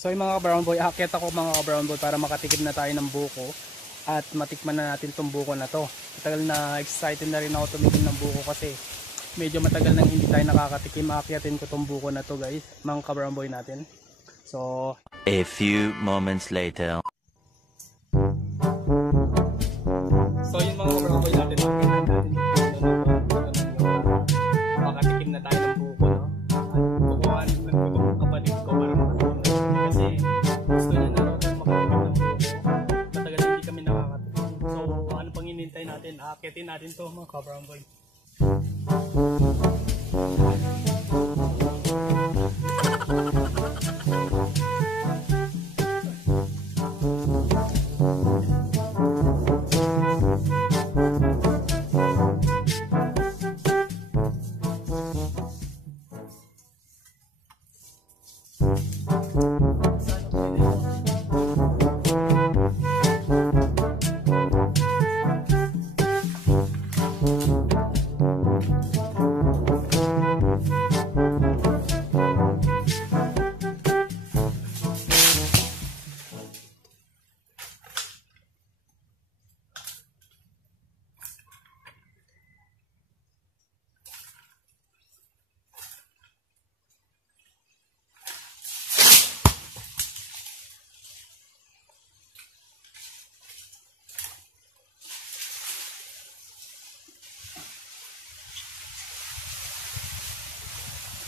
So yung mga ka-brown boy, aakyat ako mga ka-brown boy para makatikim na tayo ng buko at matikman na natin tong buko na to. Matagal na excited na rin ako tumikim ng buko kasi medyo matagal nang hindi tayo nakakatikim. Aakyatin ko tong buko na to guys, mga ka-brown boy natin. So a few moments later. So yung mga ka-brown boy natin, aakyatin natin makatikim na tayo ng buko, no? At kukuhaan ng kapatid ko para makatikim na kasi gusto niya na rin makatikim ng buko. Matagal hindi kami nakakatikim. So ano pang hinintay natin? Aakyatin natin to mga ka-brown boy.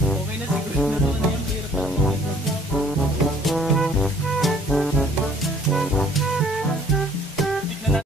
Okay na siguro na